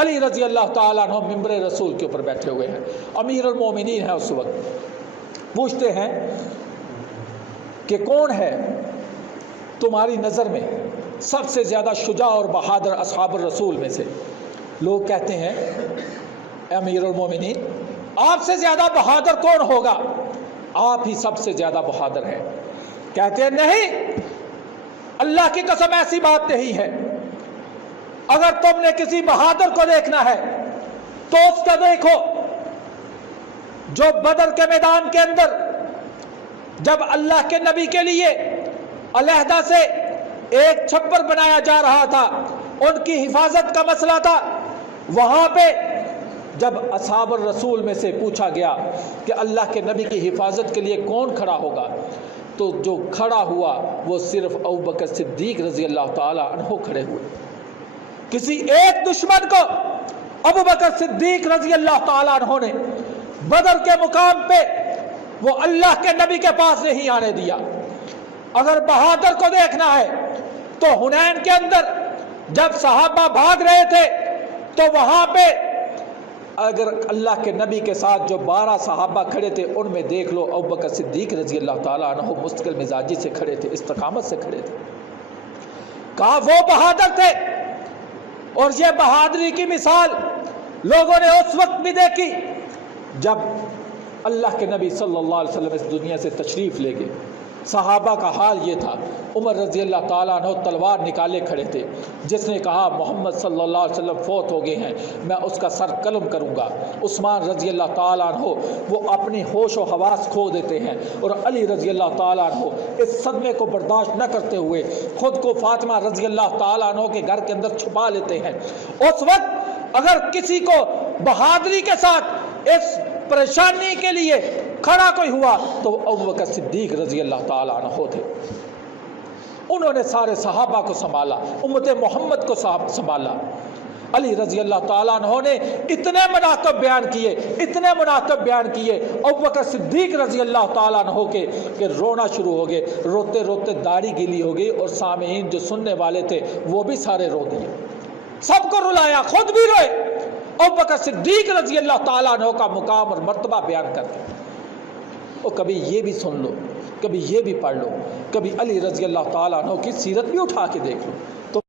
علی رضی اللہ تعالیٰ عنہ ممبر رسول کے اوپر بیٹھے ہوئے ہیں، امیر المومنین ہیں اس وقت، پوچھتے ہیں کہ کون ہے تمہاری نظر میں سب سے زیادہ شجاع اور بہادر اصحاب الرسول میں سے؟ لوگ کہتے ہیں امیر المومنین آپ سے زیادہ بہادر کون ہوگا؟ آپ ہی سب سے زیادہ بہادر ہیں۔ کہتے ہیں نہیں، اللہ کی قسم ایسی بات نہیں ہے، اگر تم نے کسی بہادر کو دیکھنا ہے تو اس کا دیکھو جو بدر کے میدان کے اندر جب اللہ کے نبی کے لیے علیحدہ سے ایک چھپر بنایا جا رہا تھا، ان کی حفاظت کا مسئلہ تھا، وہاں پہ جب اصحاب الرسول میں سے پوچھا گیا کہ اللہ کے نبی کی حفاظت کے لیے کون کھڑا ہوگا، تو جو کھڑا ہوا وہ صرف ابوبکرصدیق رضی اللہ تعالی عنہ کھڑے ہوئے۔ کسی ایک دشمن کو ابوبکرصدیق رضی اللہ تعالی عنہ نے بدر کے مقام پہ وہ اللہ کے نبی کے پاس نہیں آنے دیا۔ اگر بہادر کو دیکھنا ہے تو حنین کے اندر جب صحابہ بھاگ رہے تھے تو وہاں پہ اگر اللہ کے نبی کے ساتھ جو 12 صحابہ کھڑے تھے ان میں دیکھ لو ابوبکرصدیق رضی اللہ تعالیٰ عنہ مستقل مزاجی سے کھڑے تھے، استقامت سے کھڑے تھے۔ کہا وہ بہادر تھے، اور یہ بہادری کی مثال لوگوں نے اس وقت بھی دیکھی جب اللہ کے نبی صلی اللہ علیہ وسلم اس دنیا سے تشریف لے گئے۔ صحابہ کا حال یہ تھا، عمر رضی اللہ تعالیٰ عنہ تلوار نکالے کھڑے تھے، جس نے کہا محمد صلی اللہ علیہ وسلم فوت ہو گئے ہیں، میں اس کا سر قلم کروں گا۔ عثمان رضی اللہ تعالیٰ عنہ وہ اپنی ہوش و حواس کھو دیتے ہیں، اور علی رضی اللہ تعالیٰ عنہ اس صدمے کو برداشت نہ کرتے ہوئے خود کو فاطمہ رضی اللہ تعالیٰ عنہ کے گھر کے اندر چھپا لیتے ہیں۔ اس وقت اگر کسی کو بہادری کے ساتھ اس پریشانی کے لیے کھڑا کوئی ہوا تو ابوبکرصدیق رضی اللہ تعالیٰ عنہ تھے۔ انہوں نے سارے صحابہ کو سنبھالا، امت محمد کو سنبھالا۔ علی رضی اللہ تعالیٰ عنہ نے اتنے مناقب بیان کیے، اتنے مناقب بیان کیے ابوبکرصدیق رضی اللہ تعالیٰ عنہ کے کہ رونا شروع ہو گئے، روتے روتے داڑھی گیلی ہو گئی، اور سامعین جو سننے والے تھے وہ بھی سارے رو دیے، سب کو رلایا، خود بھی روئے۔ ابوبکرصدیق رضی اللہ تعالیٰ عنہ کا مقام اور مرتبہ بیان کرتے ہیں۔ اور کبھی یہ بھی سن لو، کبھی یہ بھی پڑھ لو، کبھی علی رضی اللہ تعالیٰ عنہ کی سیرت بھی اٹھا کے دیکھ لو۔